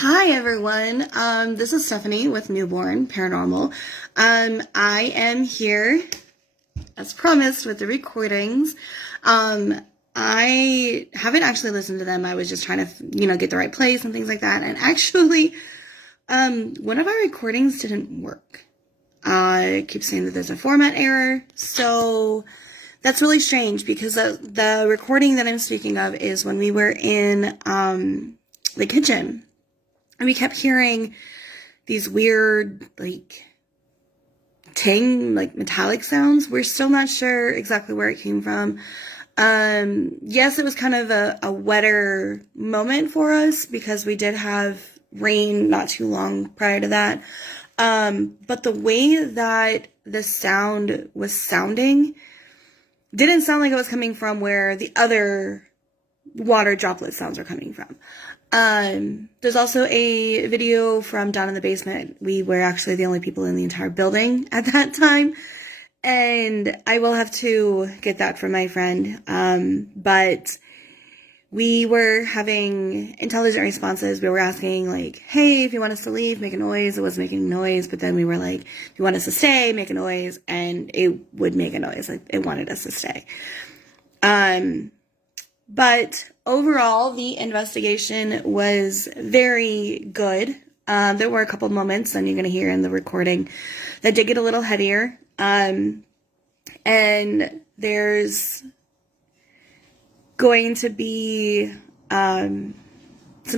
Hi everyone. This is Stephanie with Newborn Paranormal. I am here as promised with the recordings. I haven't actually listened to them. I was just trying to, get the right place and things like that. And actually, one of our recordings didn't work. I keep saying that there's a format error. So that's really strange because the recording that I'm speaking of is when we were in the kitchen. And we kept hearing these weird, metallic sounds. We're still not sure exactly where it came from. Yes, it was kind of a wetter moment for us because we did have rain not too long prior to that. But the way that the sound was sounding didn't sound like it was coming from where the other water droplet sounds are coming from. There's also a video from down in the basement. We were actually the only people in the entire building at that time. And I will have to get that from my friend. But we were having intelligent responses. We were asking hey, if you want us to leave, make a noise. It wasn't making noise. But then we were like, if you want us to stay, make a noise. And it would make a noise. It wanted us to stay. But overall, the investigation was very good. There were a couple moments, and you're going to hear in the recording, that did get a little heavier. And there's going to be some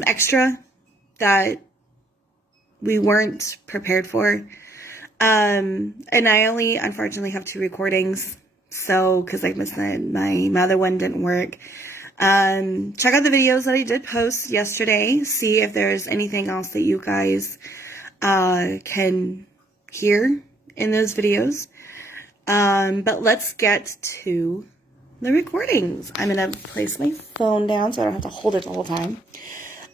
extra that we weren't prepared for. And I only, unfortunately, have 2 recordings. So, because like I said, my other one didn't work. Check out the videos that I did post yesterday. See if there's anything else that you guys can hear in those videos. But let's get to the recordings. I'm going to place my phone down so I don't have to hold it the whole time.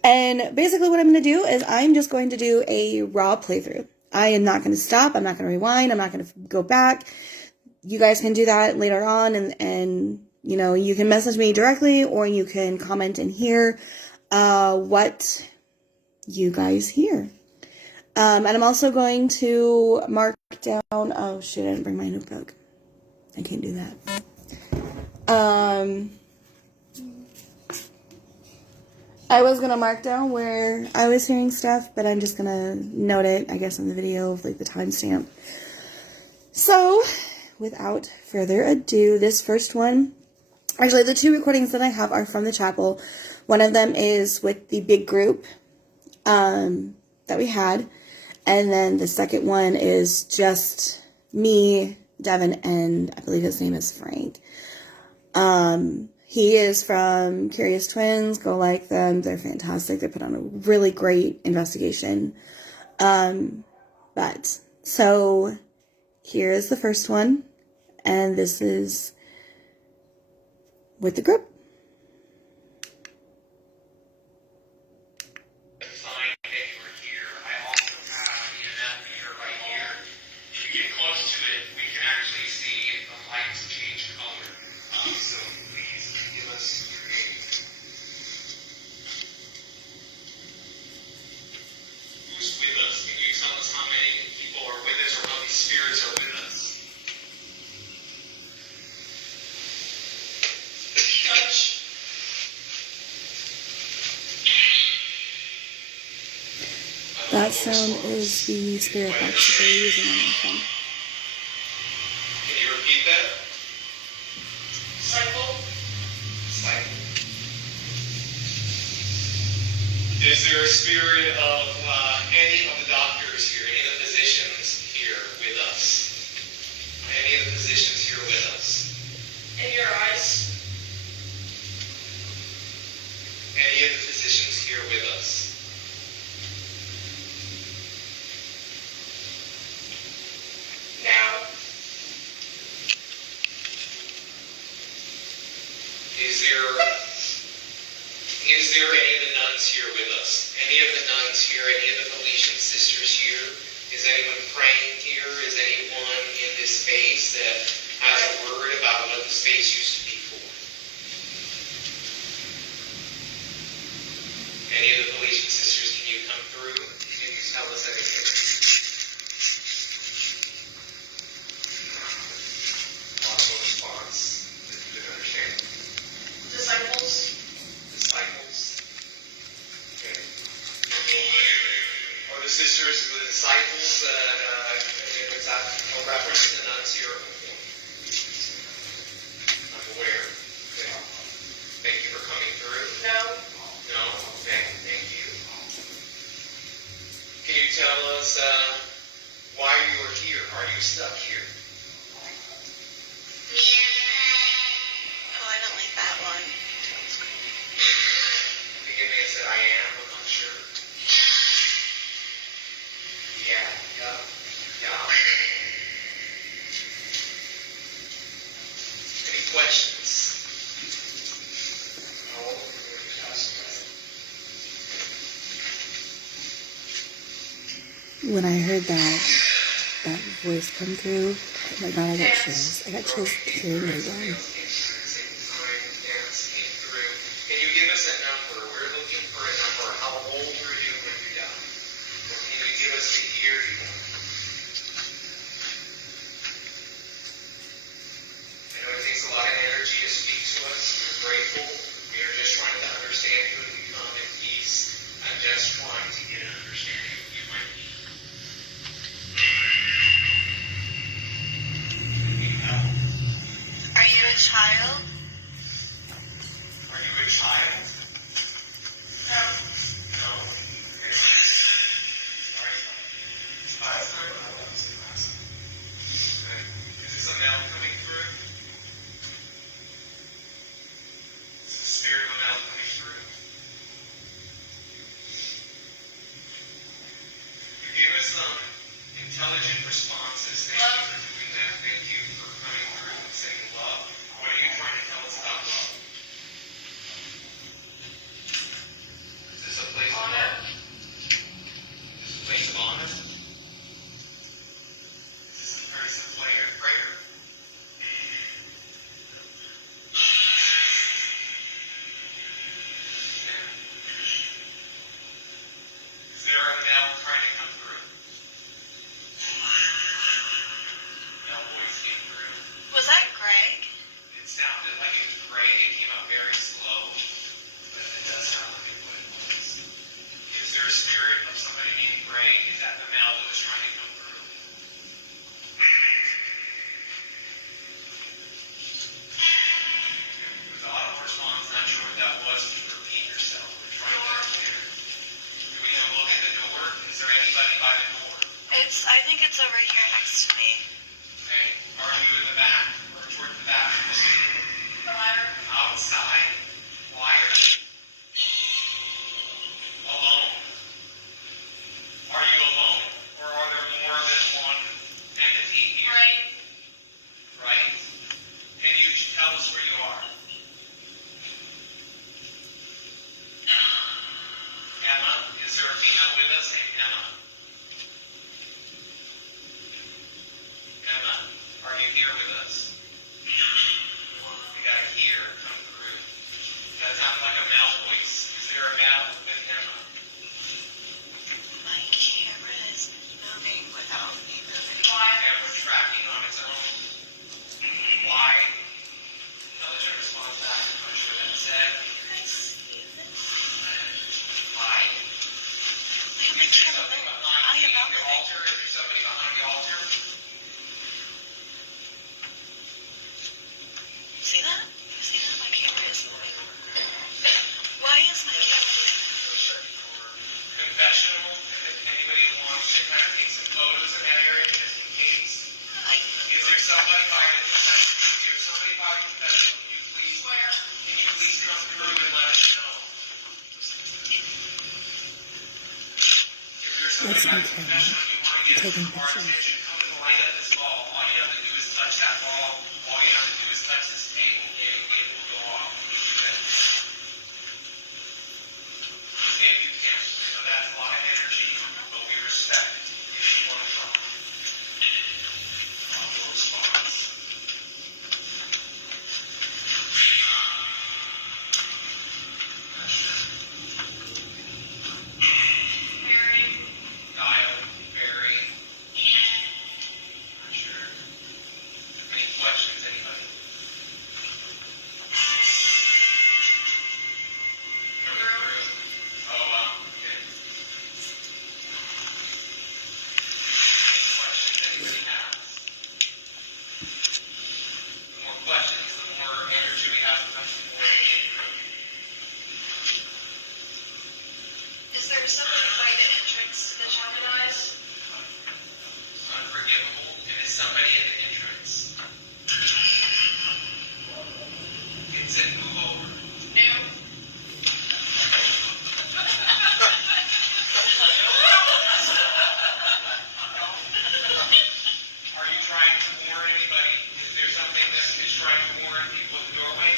And basically what I'm going to do is I'm just going to do a raw playthrough. I am not going to stop. I'm not going to rewind. I'm not going to go back. You guys can do that later on and you can message me directly or you can comment in here what you guys hear. And I'm also going to mark down... Oh, shit, I didn't bring my notebook. I can't do that. I was going to mark down where I was hearing stuff, but I'm just going to note it, I guess, in the video of the timestamp. So, without further ado, this first one... Actually, the 2 recordings that I have are from the chapel. One of them is with the big group that we had. And then the second one is just me, Devin, and I believe his name is Frank. He is from Curious Twins. Go like them. They're fantastic. They put on a really great investigation. So here is the first one. And this is with the group. Sign that you were here. I also have the map mirror right here. If you get close to it, we can actually see the lights change color. So please give us your name. Who's with us? Can you tell us how many people are with us or how many spirits are with us? Touch. That sound is the spirit box that they're using on my phone. Can you repeat that? Cycle. Cycle. Is there a spirit of any of the doctors here, any of the physicians here with us? Any of the physicians here with us? In your eyes? Any of the physicians here with us? Now. Is there any of the nuns here with us? Any of the nuns here? Any of the Felician sisters here? Is anyone praying here? Is anyone in this space that has a word about what the space used to be for? Any of the Felician sisters, can you come sisters, the disciples, was that a reference to the nuns here? I'm aware. Okay. Thank you for coming through. No. No? Okay, thank you. Can you tell us why you are here? Are you stuck here? Oh, I don't like that one. Forgive me, I said I am. I'm not sure. Yeah. Any questions? No. When I heard that voice come through, oh my god, I got chills. I got chills hearing it again. Can you give us a number? We're looking for a number. How old were you when you died? Or can you give us the year you died? I know it takes a lot of energy to speak to us. We're grateful. We are just trying to understand who we come in peace. I'm just trying to get an understanding of you might be. Are you a child? Are you a child? No. No. Okay. Sorry. Is this a male coming through? Is the spirit of a male coming through? You gave us some intelligent responses. Thank you for doing that. Thank you for coming through and saying love. What are you trying to tell us about love? Is this a place of love? Is this a place of honor? Is this a place of prayer? Is there a male trying to come through? Male voice came through. Was that Greg? It sounded like it was Greg. It came out very slow, but it does sound like it was. Is there a spirit of somebody named Greg? Is that the male that was trying to come through? There's a lot of response. Not sure what that was. Just repeat yourself. We're trying to understand. Do we know look at the door? Is there anybody by the door? I think it's over here next to me. Okay. Are you in the back or toward the back? Outside. Why are you alone? Are you alone? Or are there more than one entity here? Right. Can you tell us where you are? Emma? Is there a female with us named Emma? Emma, are you here with us? We got a here come through. That sounds like a male voice. Is there a male with Emma? My camera is moving without me moving. Camera tracking on its own. Why? Intelligent response to that. What should have been said? Why? Look at the camera. I am not The moving. altar. Is there somebody behind the altar? See that? You see that? My camera is moving. Why is my camera moving? Confessional. If anybody wants to kind of take some photos in that area, just in case. Is there somebody by the confession? Is there somebody by the confession? Can you please come through and let us know? If there's somebody That's by my the camera. confession you want to get Taking our pictures. attention, come and line up this ball. All you have to do is touch that ball. All you have to do is touch this table. The table will go off. And you can. So that's a lot of energy, but we respect it if you want to come. Response. Dial, Barry, there's someone who find an entrance to the traumatized? Unforgivable. It is somebody in the entrance. It said move over. No. Are you trying to warn anybody? Is there something that is trying to warn people in the doorway?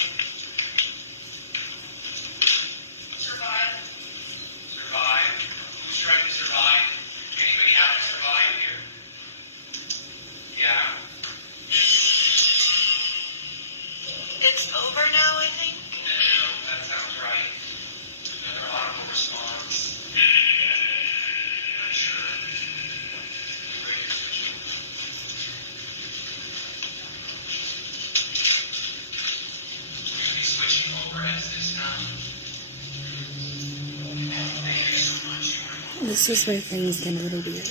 Survive. Survive? Who's trying to survive? Anybody have to survive here? Yeah. It's over now, I think. No, that sounds right. Another audible response. Not sure. Are you switching over as this time? Thank you so much. This is where things get a little weird.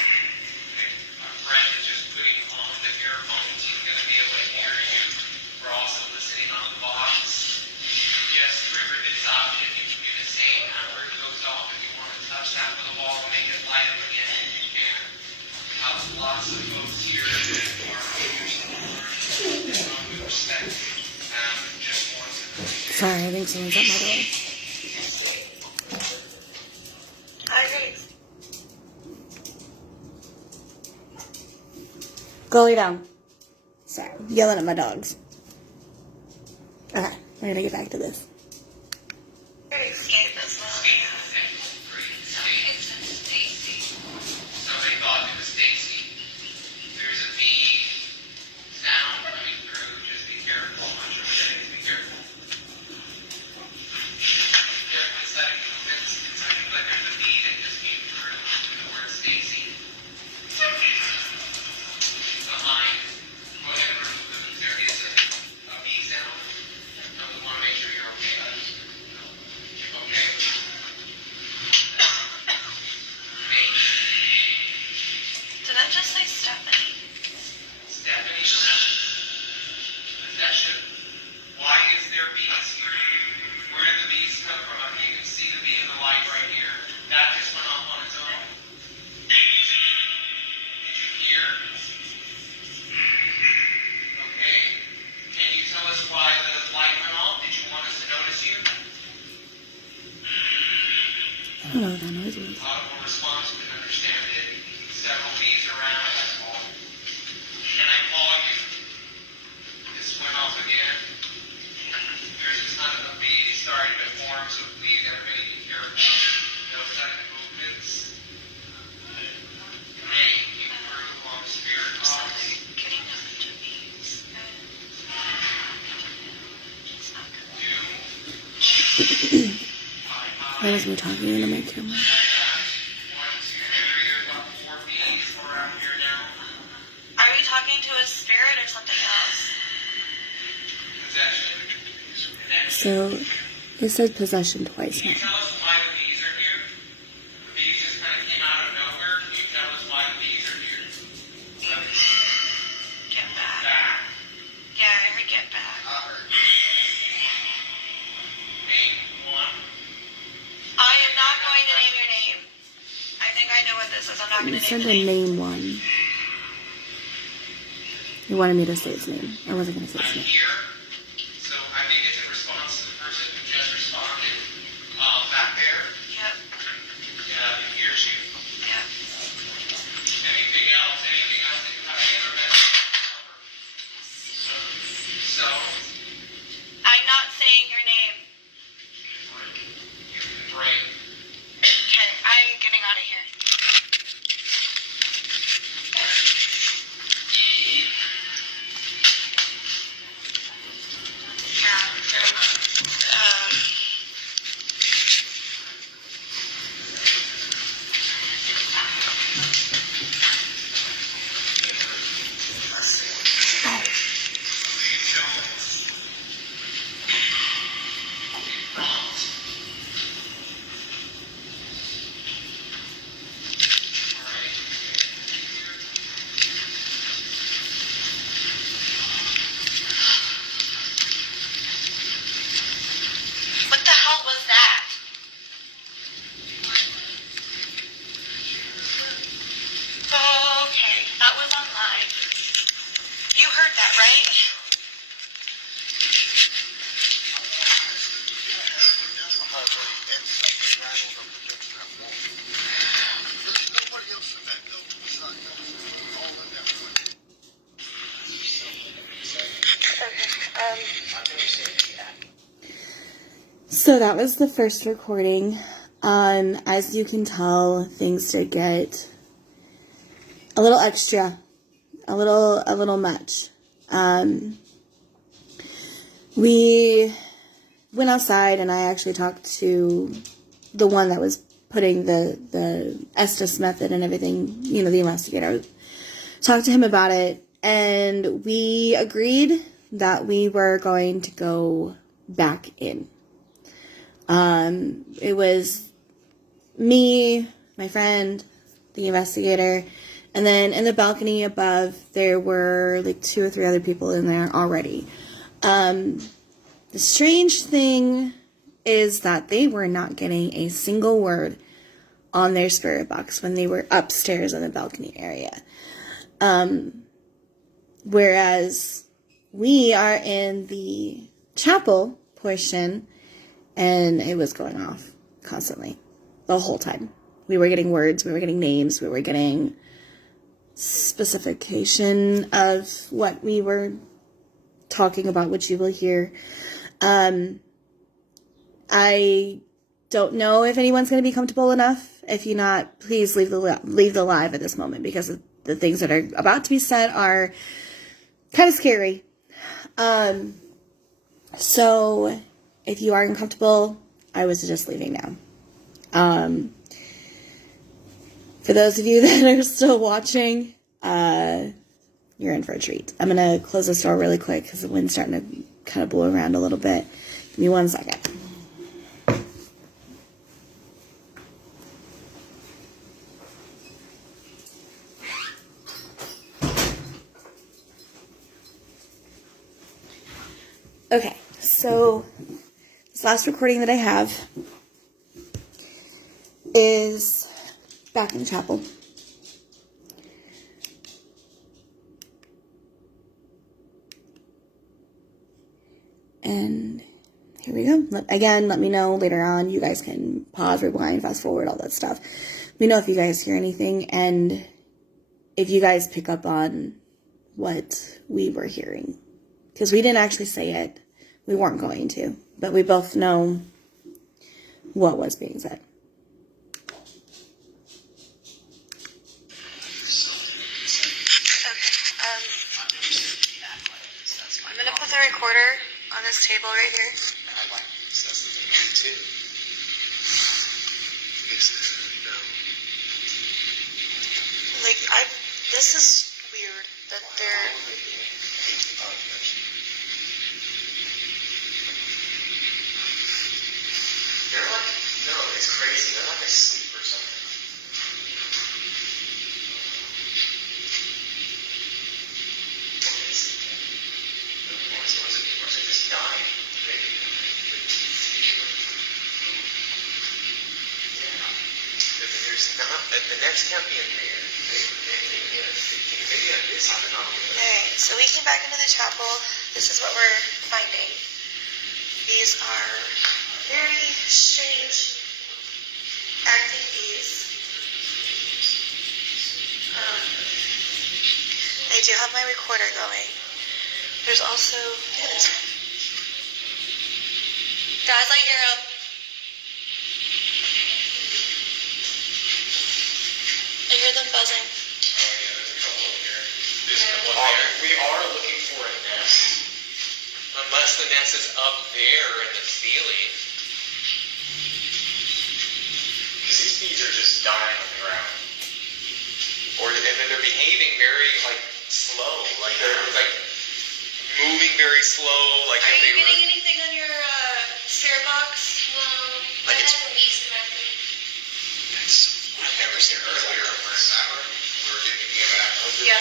My friend is just putting on the earphones. He's going to be able to hear you. We're also listening on the box. Yes, River this option. You can do the same after it goes off. If you want to touch that with a wall to make it light up again, you can. Lots of folks here are we respect. Just want to. Sorry, I think someone's at my door. I really. Go lay down. Sorry, yelling at my dogs. Okay, we're gonna get back to this. Escape as well. It's Stacy. Somebody thought it was Stacy. There's a bee sound coming through. Just be careful. I'm sure we be careful. Yeah, it's like movements. It's like there's a bee that just came through the word Stacy. Behind whatever there is a bee sound. So we want to make sure you're okay. Okay. Did that just say Stephanie? Stephanie, possession. Why is there bees here? Where did the bees come from? I mean, you can see the bee in the light right here. That just went off on its own. Did you hear? Okay. Can you tell us why the light went off? Did you want us to notice you? I don't know what that noise was. Audible response, we can understand it. Several bees around. That's all. Can I call you? This went off again. There's just not enough bees starting to form, so please, everybody be careful. No sudden movements. May keep through long spirit talks. Getting a bunch of bees. It's not good. Do. That was me talking into my camera. 1, 2, 3, about 4 bees around here now. Are we talking to a spirit or something else? Possession. So, it said possession twice Can you now. tell us why the bees are here? The bees just kind of came out of nowhere. Can you tell us why the bees are here? Get back. Back. Yeah, I heard get back. Name one. I am not going to name your name. I think I know what this is. I'm not going You to said name the your name. name one. You wanted me to say his name. I wasn't gonna say I'm his name. here. So I think it's in response to the person who just responded. Back there. Yep. Yeah, he hears you. Yep. Anything else? Anything else that you have any other message? So, I'm not saying your name. you can break. Okay, I'm getting out of here. right? So that was the first recording. As you can tell, things did get a little extra, a little much. We went outside and I actually talked to the one that was putting the Estes method and everything, you know, the investigator. Talked to him about it and we agreed that we were going to go back in. It was me, my friend, the investigator, and then in the balcony above, there were like 2 or 3 other people in there already. The strange thing is that they were not getting a single word on their spirit box when they were upstairs in the balcony area. Whereas we are in the chapel portion, and it was going off constantly, the whole time. We were getting words, we were getting names, we were getting specification of what we were talking about, which you will hear. I don't know if anyone's going to be comfortable enough. If you're not, please leave the live at this moment, because the things that are about to be said are kind of scary. So if you are uncomfortable, I would suggest leaving now. For those of you that are still watching, you're in for a treat. I'm going to close this door really quick because the wind's starting to kind of blow around a little bit. Give me 1 second. Okay, so this last recording that I have is back in chapel. And here we go. Again, let me know later on. You guys can pause, rewind, fast forward, all that stuff. Let me know if you guys hear anything and if you guys pick up on what we were hearing. Because we didn't actually say it. We weren't going to. But we both know what was being said. I'm gonna put the recorder on this table right here. I like stuff that they do too. This is weird that they're. They're like, no, it's crazy. They're like asleep or something. Was it just dying? Yeah. There's not, the nets can't be in there. Maybe on this side or not. Alright, so we came back into the chapel. This is what we're finding. These are very strange activities. I do have my recorder going. There's also, look at this. Guys, I hear him. I hear them buzzing. We are looking for a nest. Unless the nest is up there in the ceiling. Because these bees are just dying on the ground. And then they're behaving very, slow. They're, moving very slow. Are you getting anything on your spirit box? No. Like it's... I've never seen earlier in that room. We were getting to get back. Yeah.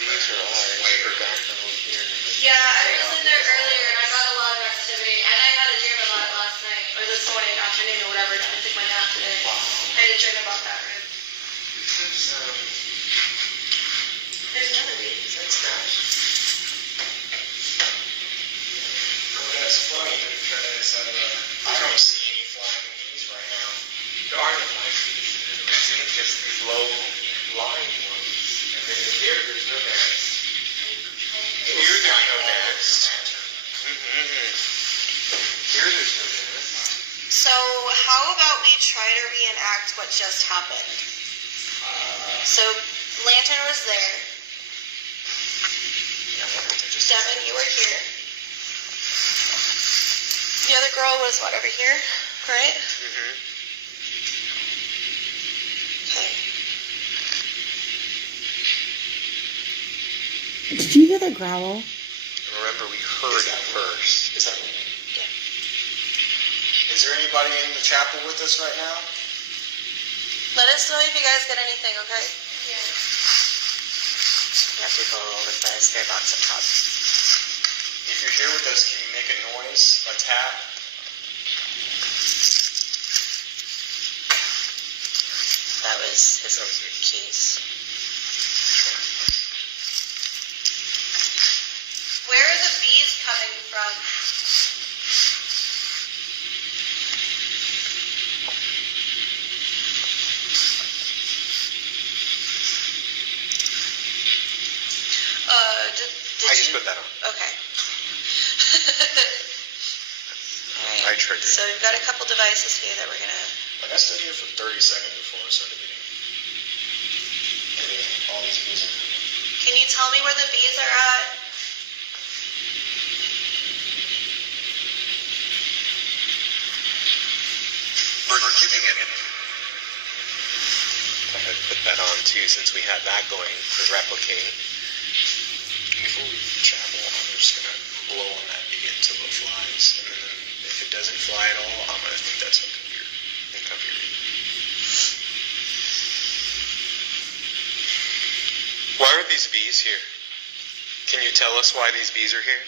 These are all way forgotten here. Yeah, I was in there earlier and I got a lot of activity. And I had a dream about it last night, or this morning, afternoon, or whatever. I took my nap today. Wow. I had a dream about that room. This is, There's another bee. that's what just happened. So, lantern was there. Devin, you were here. The other girl was what, over here? Right? Mm-hmm. Okay. Did you hear the growl? Remember, we heard it first. Is that? Yeah. Is there anybody in the chapel with us right now? Let us know if you guys get anything, okay? Yeah. You have to go over the spare box up top. If you're here with us, can you make a noise, a tap? That was his keys. Where are the bees coming from? Did I you? just put that on. Okay. Alright. I triggered. So we've got a couple devices here that we're gonna. Like I stood here for 30 seconds before I started getting all these bees in here. Can you tell me where the bees are at? We're giving it. I had put that on too since we had that going to replicate. Before we leave the chapel, I'm just gonna blow on that bee until it flies, and then if it doesn't fly at all, I'm gonna think that's a computer. Why are these bees here? Can you tell us why these bees are here?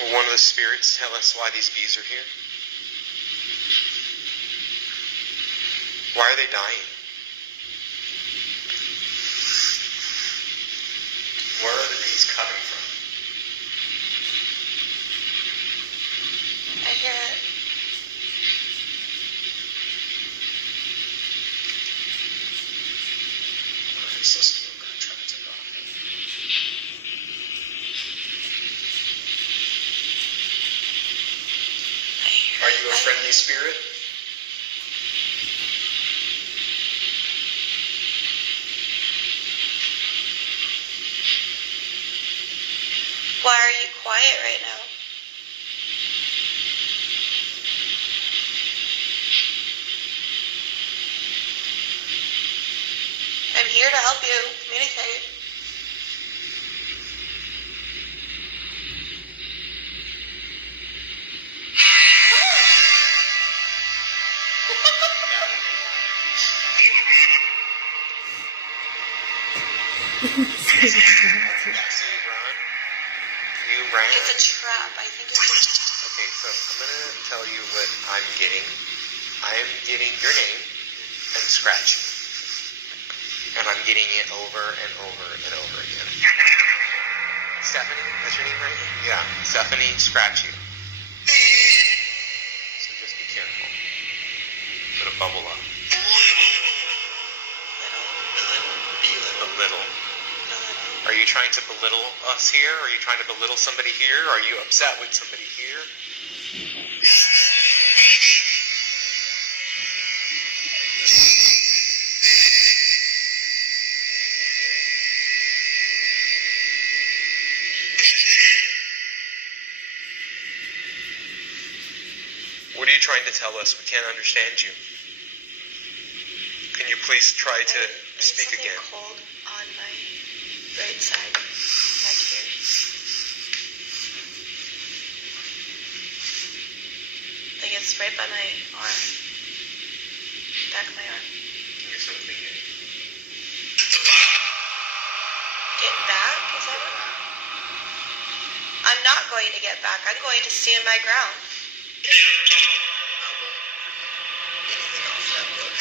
Will one of the spirits tell us why these bees are here? Why are they dying? Where are the bees coming from? I hear it. Alright, so still gonna try to take off. Are you a friendly spirit? Why are you quiet right now? I'm here to help you communicate. See, run. You ran. It's a trap. I think it's Okay, so I'm gonna tell you what I'm getting. I am getting your name and scratch. And I'm getting it over and over and over again. Stephanie, that's your name, right? Yeah, Stephanie, scratch you. So just be careful. Put a bubble up. Belittle. Are you trying to belittle us here? Are you trying to belittle somebody here? Are you upset with somebody here? What are you trying to tell us? We can't understand you. Can you please try to speak something again? cold on my right side, back here. Like it's right by my arm, back of my arm. Give something in. Get back? Is that it? I'm not going to get back. I'm going to stand my ground. Anything off that book?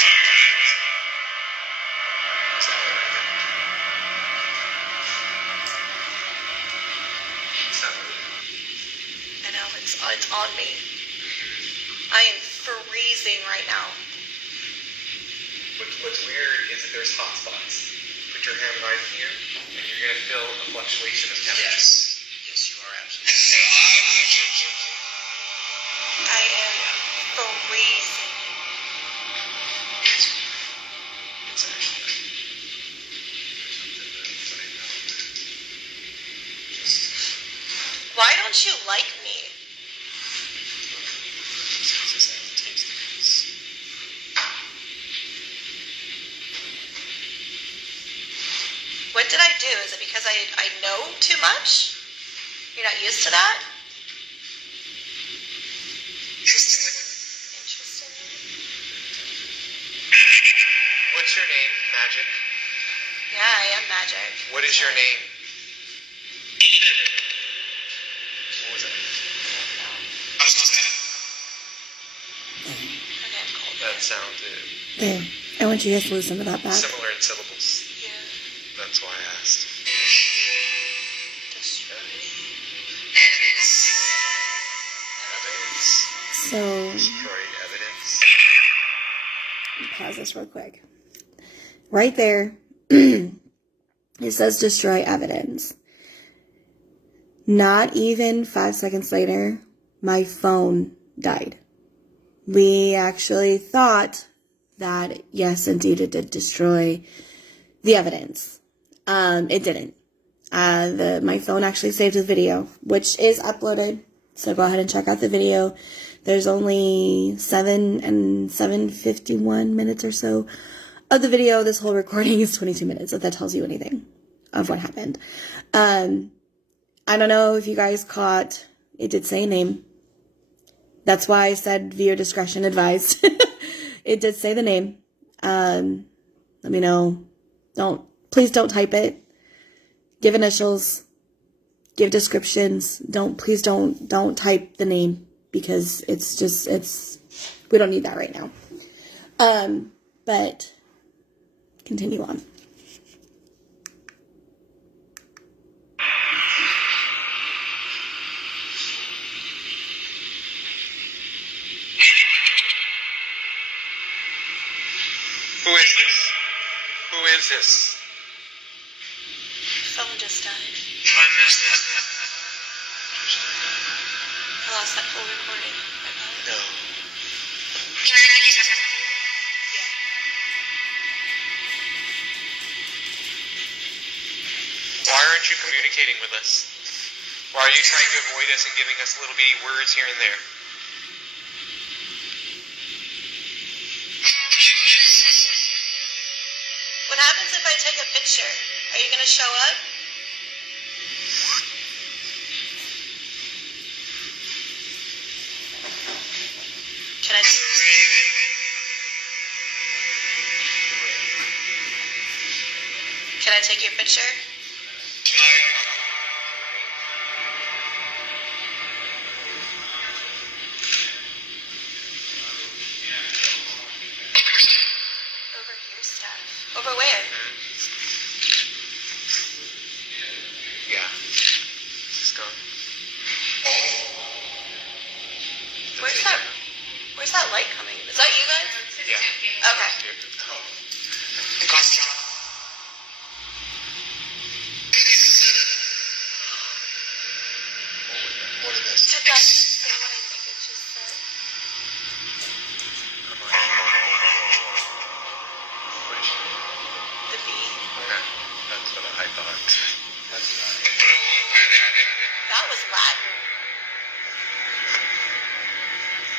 Is that what I got? It's not moving. I know, it's on me. I am freezing right now. What's weird is that there's hot spots. Put your hand right here, and you're going to feel a fluctuation of temperature. Yes. Yes, you are absolutely. I am freezing. don't you like me? What did I do? Is it because I know too much? You're not used to that? Interesting. What's your name, Magic? Yeah, I am magic. What is your name? What was that? Her name called That sounded There. I want you guys to listen to that back. similar in syllables. Yeah. That's why I asked. Destroy. Evidence. So, Destroyed evidence. pause this real quick. Right there, it says destroy evidence. Not even 5 seconds later, my phone died. We actually thought that, yes, indeed, it did destroy the evidence. It didn't. My phone actually saved the video, which is uploaded. So go ahead and check out the video. There's only 7:51 minutes or so of the video. This whole recording is 22 minutes, if that tells you anything of what happened. I don't know if you guys caught, it did say a name. That's why I said viewer discretion advised. It did say the name. Let me know. Please don't type it. Give initials. Give descriptions. Please don't type the name, because we don't need that right now. But continue on. Who is this? Who is this? Phone just died. I missed it. I lost that whole recording. No. Why aren't you communicating with us? Why are you trying to avoid us and giving us little bitty words here and there? What happens if I take a picture? Are you going to show up? Can I... Can I take your picture? Over here stuff. Over where? Yeah. It's gone. Where's that light coming? Is that you guys? Yeah. Okay. What is this? Did that say what I think it just said? The B. Okay. That's what I thought. That's not it. That was Latin.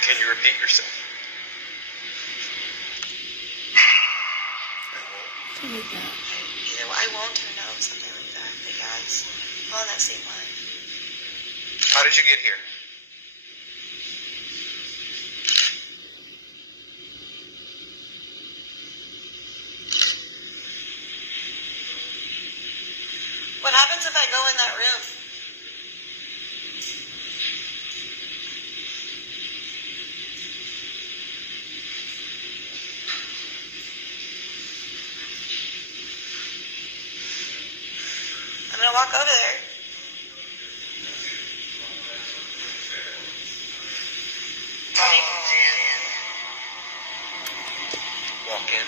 Can you repeat yourself? Either I won't or no, something like that. But yeah, it's on that same line. How did you get here? What happens if I go in that room? I'm gonna walk over there. Walk in.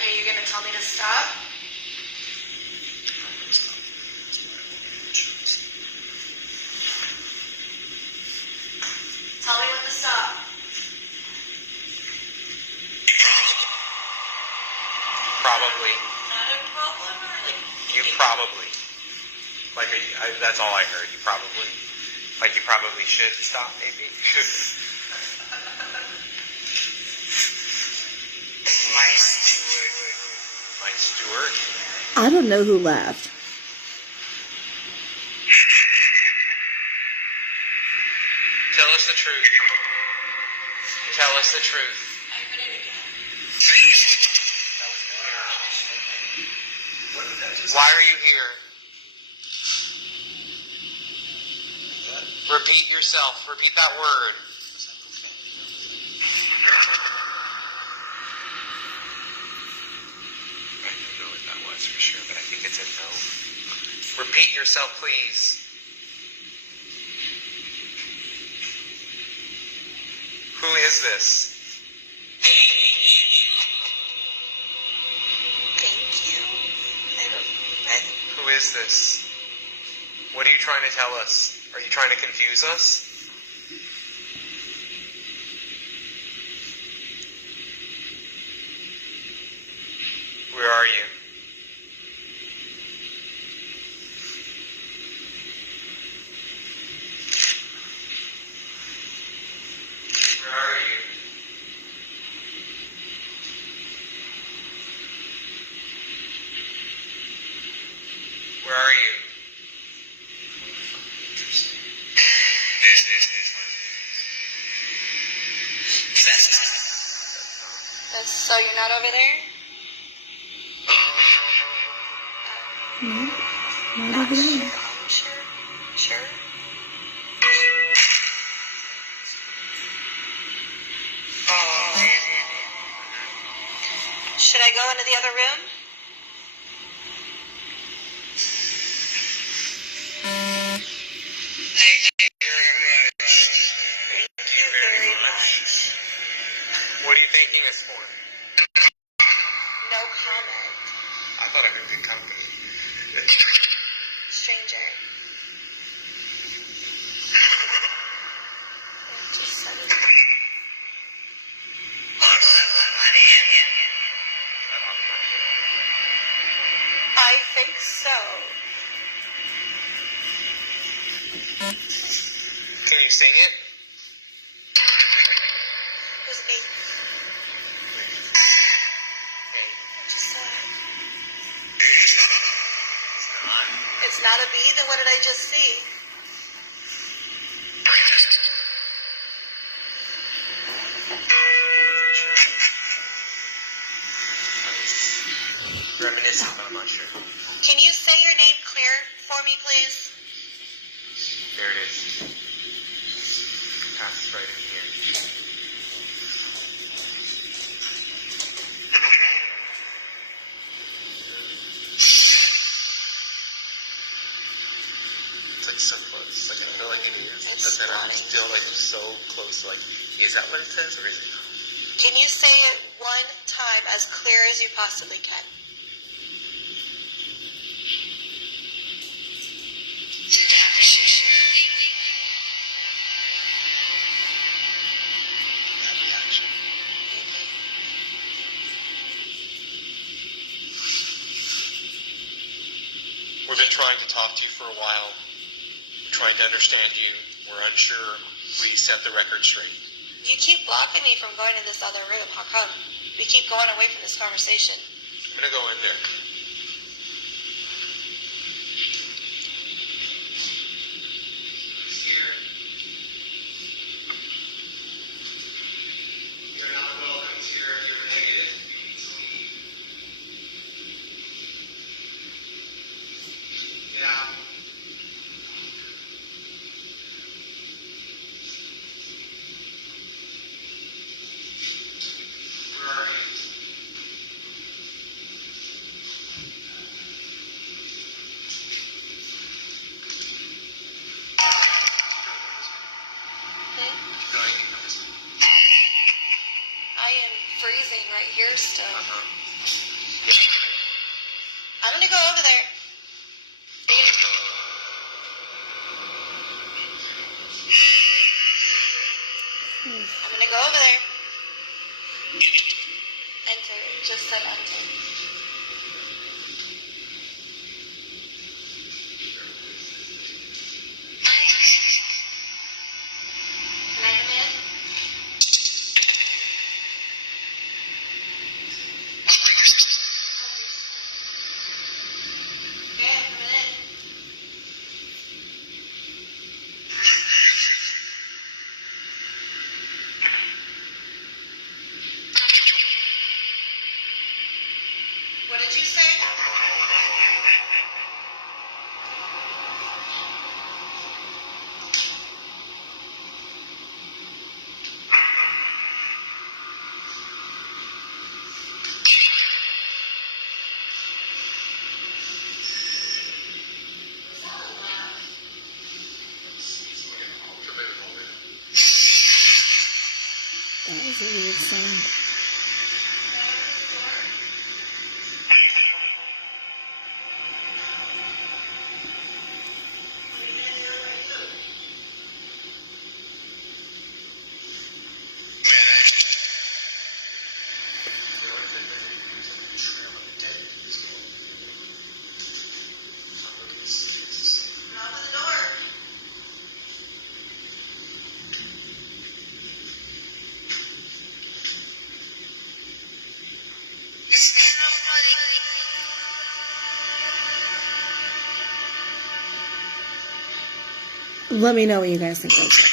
Are you gonna tell me to stop? Tell me when to stop. Probably. Not a problem, or like You probably. Like, that's all I heard. You probably should stop, maybe. My steward. My steward? I don't know who left. Tell us the truth. Tell us the truth. I heard it again. Why are you here? Repeat yourself. Repeat that word. I don't know what that was for sure, but I think it's a no. Repeat yourself, please. Who is this? Thank you. Who is this? What are you trying to tell us? Are you trying to confuse us? Where are you? Where are you? Where are you? So you're not over there? No, not over there. Sure. Should I go into the other room? Thank you very much. What are you thanking us for? No comment. I thought I heard good company. Stranger. Just said it. I think so. Can you sing it? Who's me? Just said it. It's not a bee? Then what did I just see? Reminiscent, but I'm not sure. Can you say your name clear for me, please? There it is. Pass right in here. It's like so close. Like I feel like it is, but then I'm still like so close. Like, is that what it says, or is it not? Can you say it one time as clear as you possibly can? We've been trying to talk to you for a while. We're trying to understand you. We're unsure. We set the record straight. You keep blocking me from going to this other room. How come? We keep going away from this conversation. I'm gonna go in there. Here. You're not welcome here if you're negative. Yeah. Where are you? I am freezing right here still. Yeah. I'm gonna go over there. I'm gonna go over there. Enter. It just said enter. That's a weird sound. Let me know what you guys think of it.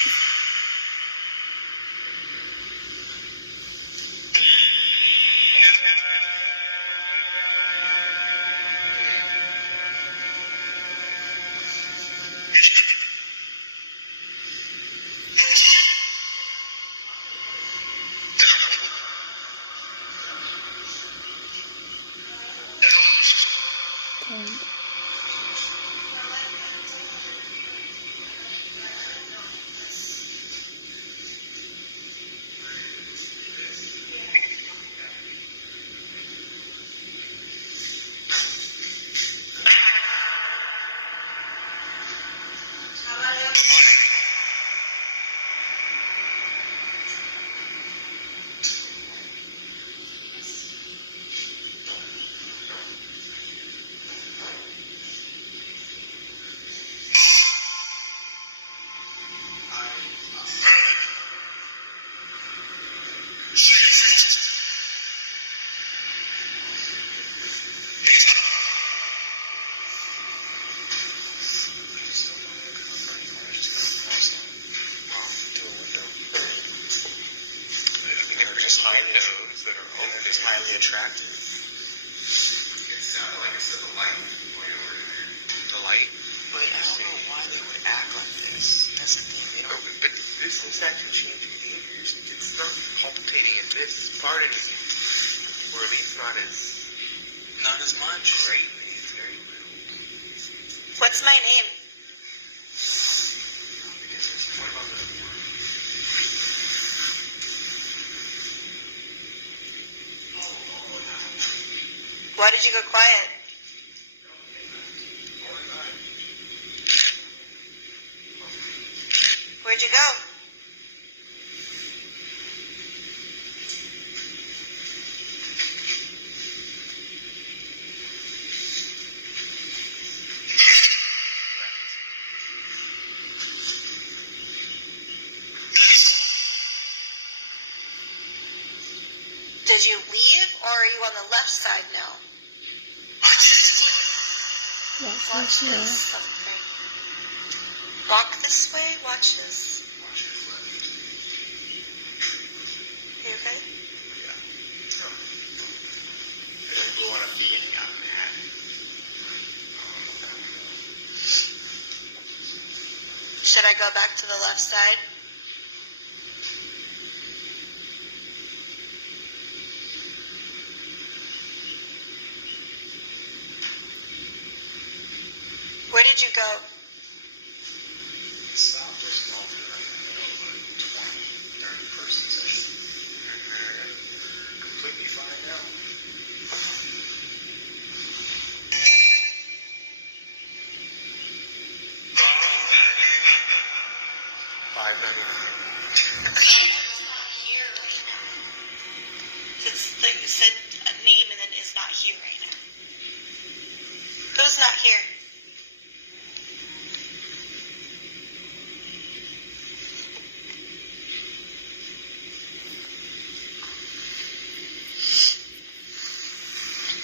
Windows that are open is highly attractive. It sounded like it said the light while you were in there. The light. But I don't know why they would act like this. That's the thing. They don't. But this is actually changing behaviors. It's not palpitating in this part, or at least not as much. Right? It's very little. What's my name? What about the Why did you go quiet? Where'd you go? Did you leave, or are you on the left side now? Watch this. Okay. Walk this way. Watch this. You okay? Yeah. I don't want to be getting out of there. Should I go back to the left side? Where did you go? South was small, like 20, 30 persons. Completely fine now. It's like you said a name and then is not here right now. Who's not here?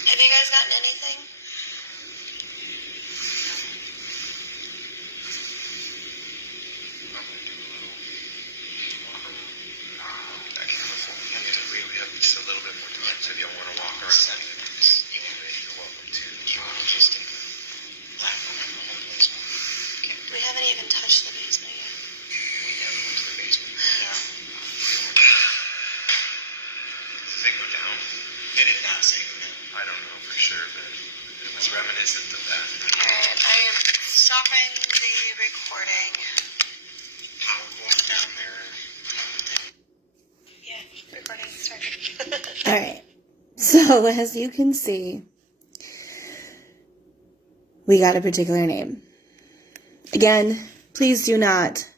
Have you guys gotten anything? Just a little bit more time, so if you don't want to walk around, you're welcome to. You want to just So, as you can see, we got a particular name. Again, please do not,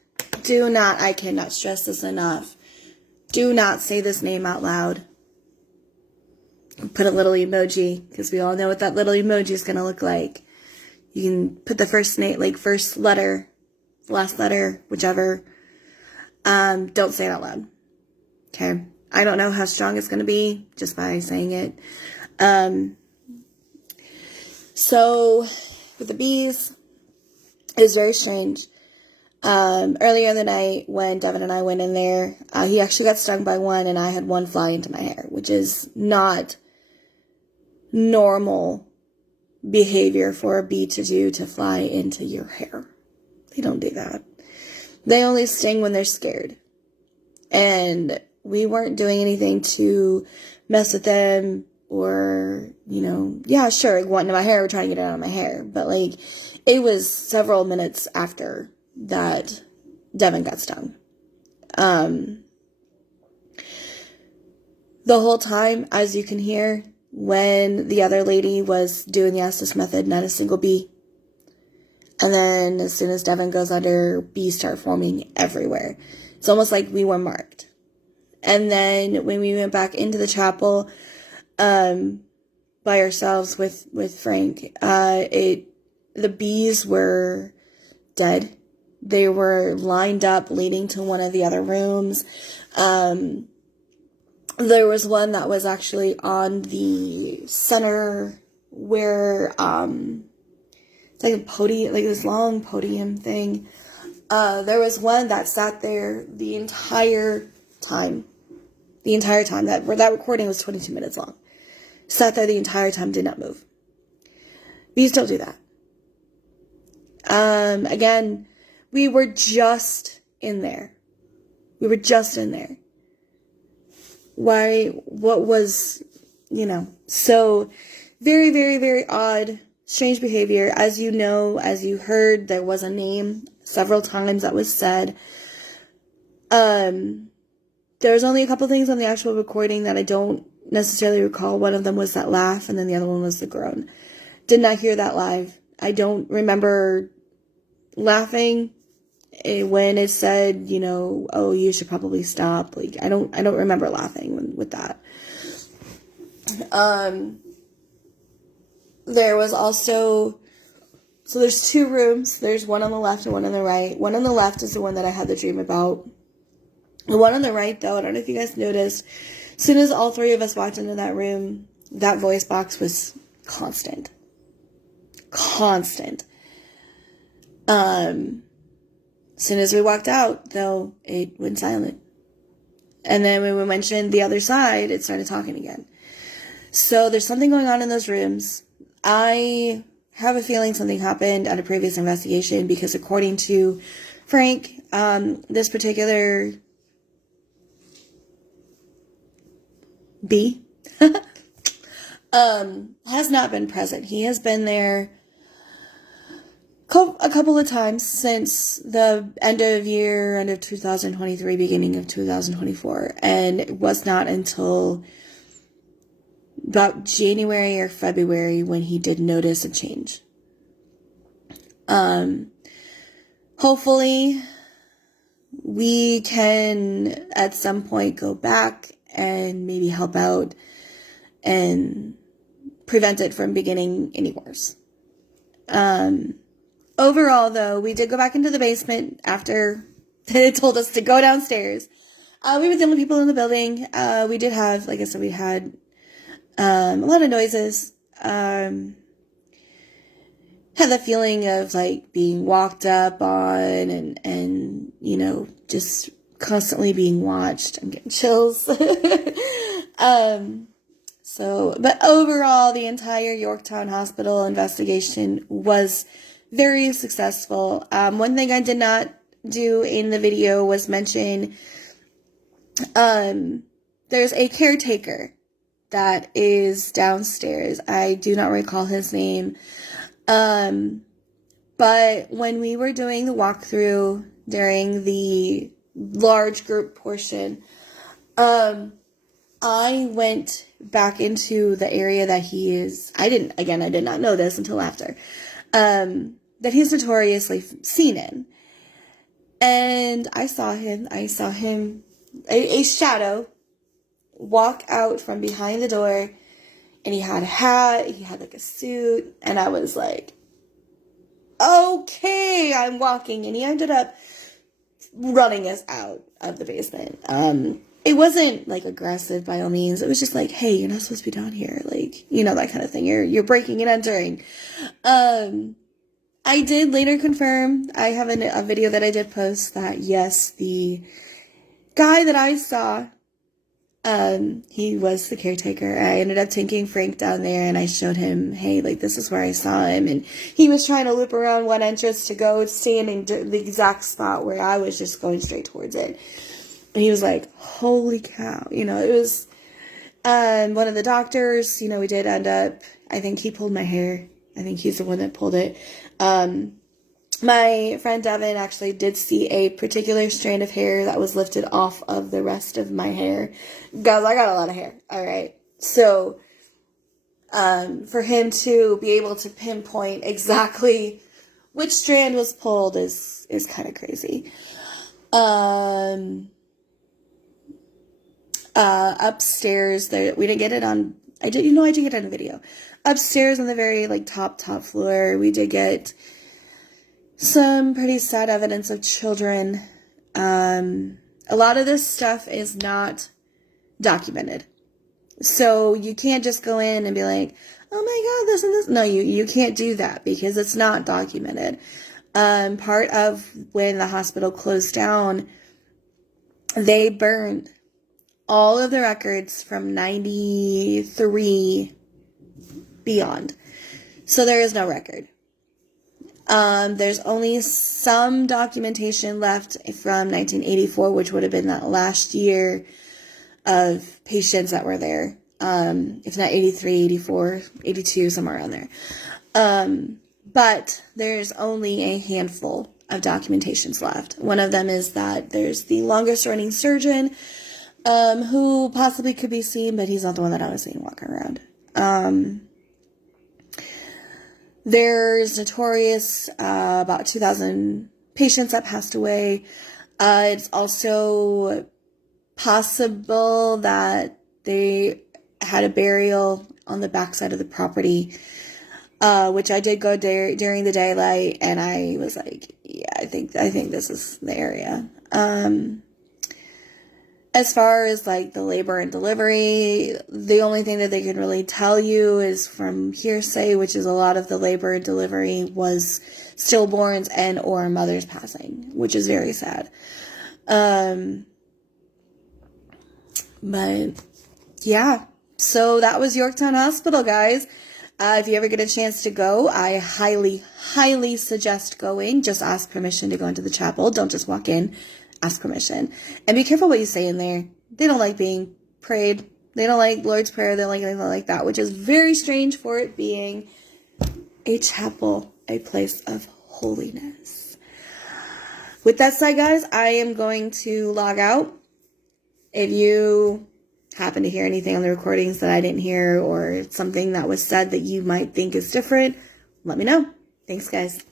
I cannot stress this enough. Do not say this name out loud. Put a little emoji, because we all know what that little emoji is going to look like. You can put the first name, like first letter, last letter, whichever. Don't say it out loud. Okay? I don't know how strong it's going to be just by saying it. So, with the bees, it was very strange. Earlier in the night, when Devin and I went in there, he actually got stung by one, and I had one fly into my hair, which is not normal behavior for a bee to do, to fly into your hair. They don't do that. They only sting when they're scared. And we weren't doing anything to mess with them or, yeah, sure, it went into my hair, we're trying to get it out of my hair. But, it was several minutes after that Devin got stung. The whole time, as you can hear, when the other lady was doing the Estes method, not a single bee. And then as soon as Devin goes under, bees start forming everywhere. It's almost like we were marked. And then when we went back into the chapel, by ourselves with Frank, the bees were dead. They were lined up leading to one of the other rooms. There was one that was actually on the center where, it's like a podium, like this long podium thing. There was one that sat there the entire time. That recording was 22 minutes long. Sat there the entire time, did not move. Bees don't do that. Again, we were just in there. Why, what was, so very, very, very odd, strange behavior. As you know, as you heard, there was a name several times that was said. There's only a couple things on the actual recording that I don't necessarily recall. One of them was that laugh, and then the other one was the groan. Did not hear that live. I don't remember laughing when it said, oh, you should probably stop. I don't remember laughing with that. There was also, so there's two rooms. There's one on the left and one on the right. One on the left is the one that I had the dream about. The one on the right, though, I don't know if you guys noticed, as soon as all three of us walked into that room, that voice box was constant. As soon as we walked out, though, it went silent. And then when we mentioned the other side, it started talking again. So there's something going on in those rooms. I have a feeling something happened at a previous investigation, because according to Frank, this particular bee has not been present. He has been there a couple of times since the end of 2023, beginning of 2024, and it was not until about January or February when he did notice a change. Hopefully we can at some point go back and maybe help out and prevent it from beginning any worse. Overall, though, we did go back into the basement after they told us to go downstairs. We were the only people in the building. We did have, like I said, we had a lot of noises. Had the feeling of being walked up on and just constantly being watched. I'm getting chills. But overall, the entire Yorktown Hospital investigation was very successful. One thing I did not do in the video was mention there's a caretaker that is downstairs. I do not recall his name. But when we were doing the walkthrough during the large group portion, I went back into the area that he is. I did not know this until after. That he's notoriously seen in. And I saw him, a shadow, walk out from behind the door, and he had a hat, he had like a suit, and I was like, okay, I'm walking, and he ended up running us out of the basement. It wasn't like aggressive by all means. It was just like, hey, you're not supposed to be down here, like, you know, that kind of thing. You're breaking and entering. I did later confirm, I have a video that I did post that, yes, the guy that I saw, he was the caretaker. I ended up taking Frank down there and I showed him, hey, like, this is where I saw him. And he was trying to loop around one entrance to go stand in the exact spot where I was just going straight towards it. And he was like, holy cow. You know, it was, one of the doctors, you know, we did end up, I think he pulled my hair. I think he's the one that pulled it. My friend Devin actually did see a particular strand of hair that was lifted off of the rest of my hair. Guys, I got a lot of hair. All right. So, for him to be able to pinpoint exactly which strand was pulled is kind of crazy. Upstairs there, we didn't get it on, I did get it on video. Upstairs on the very, like, top floor, we did get some pretty sad evidence of children. A lot of this stuff is not documented. So you can't just go in and be like, oh my God, this and this. No, you can't do that because it's not documented. Part of when the hospital closed down, they burned all of the records from 93 beyond. So there is no record. There's only some documentation left from 1984, which would have been that last year of patients that were there. If not 83, 84, 82, somewhere around there. But there's only a handful of documentations left. One of them is that there's the longest running surgeon, who possibly could be seen, but he's not the one that I was seeing walking around. There's notorious about 2,000 patients that passed away. It's also possible that they had a burial on the backside of the property, which I did go during the daylight, and I was like, yeah, I think this is the area. As far as, like, the labor and delivery, the only thing that they can really tell you is from hearsay, which is a lot of the labor and delivery was stillborns and or mothers passing, which is very sad. But, yeah. So that was Yorktown Hospital, guys. If you ever get a chance to go, I highly, highly suggest going. Just ask permission to go into the chapel. Don't just walk in. Ask permission. And be careful what you say in there. They don't like being prayed. They don't like Lord's Prayer. They don't like anything like that, which is very strange for it being a chapel, a place of holiness. With that said, guys, I am going to log out. If you happen to hear anything on the recordings that I didn't hear or something that was said that you might think is different, let me know. Thanks, guys.